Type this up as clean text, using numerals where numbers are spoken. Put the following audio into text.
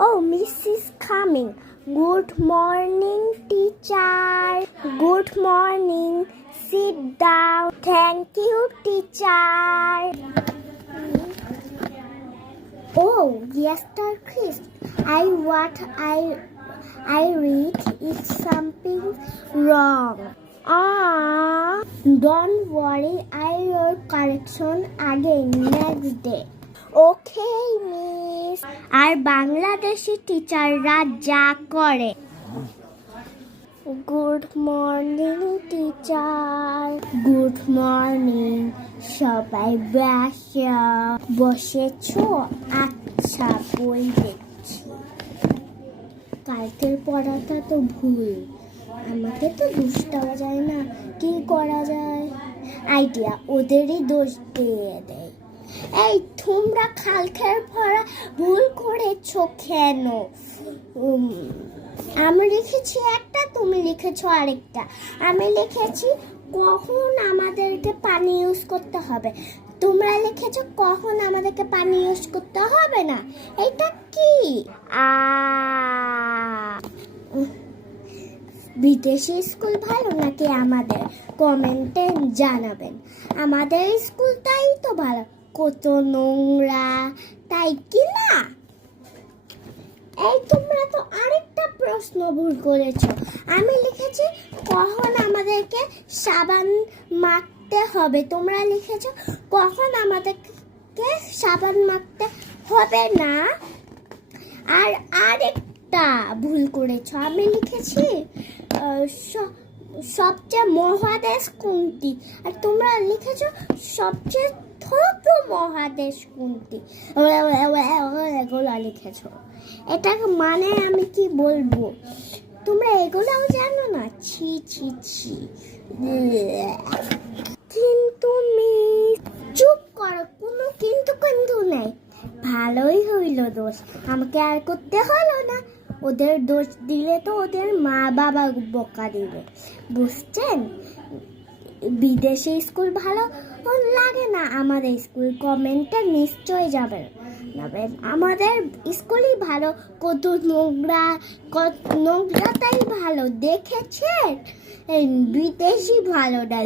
Oh, Miss is coming. Good morning, teacher. Good morning. Sit down. Thank you, teacher. Oh, yes, Sir Chris. I read is something wrong. Don't worry. I will correction again next day. Okay miss. আর বাংলাদেশি টিচাররা যা করে। Good morning teacher. Good morning. সবাই বসেছো? আচ্ছা, বই দেখছি। কালকের পড়াটা তো ভুল। আমাকে তো দোষ দেওয়া যায় না। কি করা যায়? আইডিয়া, ওদেরই দোষ দিয়ে দেয়। এই তোমরা কালকের পড়া ভুল করেছো কেন? আমি লিখেছি একটা, তুমি লিখেছো আরেকটা। আমি লিখেছি কখন আমাদেরকে পানি ইউজ করতে হবে, তোমরা লিখেছো কখন আমাদেরকে পানি ইউজ করতে হবে না। এটা কি? বিদেশি স্কুল ভালো নাকি আমাদের? কমেন্টে জানাবেন। আমাদের স্কুলটাই তো ভালো, কত নোংরা, তাই কি না? এই তোমরা তো আরেকটা প্রশ্ন ভুল করেছো। আমি লিখেছি কখন আমাদেরকে সাবান মাখতে হবে, তোমরা লিখেছো কখন আমাদেরকে সাবান মাখতে হবে না। আর আরেকটা ভুল করেছো। আমি লিখেছি সবচেয়ে মহাদেশ কোনটি, আর তোমরা লিখেছো সবচেয়ে ছোট মহাদেশ কোনটি। এগুলো লিখেছো। এটা মানে আমি কি বলবো? তোমরা এগুলোও জানো না? ছি ছি ছি। কিন্তু মিস, চুপ করো, কোনো কিন্তু কিন্তু নেই। ভালোই হইল দোষ, আমাকে আর করতে হলো না। ওদের দোষ দিলে তো ওদের মা বাবা বকা দিবে, বুঝছেন? বিদেশি স্কুল ভালো লাগে না আমাদের স্কুল, কমেন্টে নিশ্চয় যাবেন। আমাদের স্কুলই ভালো, কত নোংরাটাই ভালো, দেখেছেন? বিদেশি ভালো না।